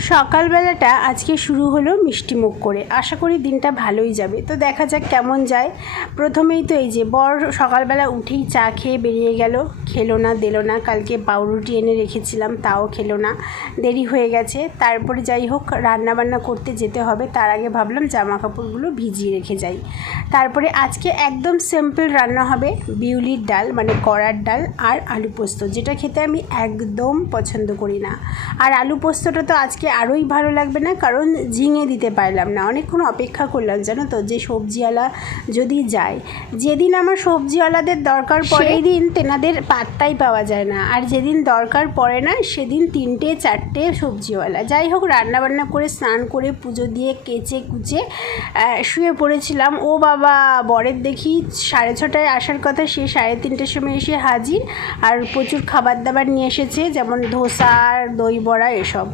সকালবেলাটা আজকে শুরু হলো মিষ্টিমুখ করে। আশা করি দিনটা ভালোই যাবে। তো দেখা যাক কেমন যায়। প্রথমেই তো এই যে, বর সকালবেলা উঠেই চা খেয়ে বেরিয়ে গেল। খেলো না, দিলো না। কালকে পাউরুটি এনে রেখেছিলাম, তাও খেলো না। দেরি হয়ে গেছে। তারপরে যাই হোক, রান্নাবান্না করতে যেতে হবে। তার আগে ভাবলাম জামা কাপড়গুলো ভিজিয়ে রেখে যাই। তারপরে আজকে একদম সিম্পল রান্না হবে। বিউলির ডাল মানে কড়ার ডাল আর আলু পোস্ত, যেটা খেতে আমি একদম পছন্দ করি না। আর আলু পোস্তটা তো আজকে আরোই ভালো লাগবে না কারণ ঝিঙে দিতে পারলাম না। অনেকক্ষণ অপেক্ষা করলাম জানো তো যে সবজিওয়ালা যদি যায়। যেদিন আমার সবজিওয়ালাদের দরকার পড়ে দিন তেনাদের পাত্তাই পাওয়া যায় না। আর যেদিন দরকার পড়ে না সেদিন তিনটে চারটে সবজিওয়ালা। যাই হোক রান্নাবান্না করে স্নান করে পুজো দিয়ে কেচে কুচে শুয়ে পড়েছিলাম। ও বাবা বরের দেখি সাড়ে ছটায় আসার কথা সে সাড়ে তিনটের সময় এসে হাজির। আর প্রচুর খাবার দাবার নিয়ে এসেছে যেমন ধোসা দই বড়া এসব।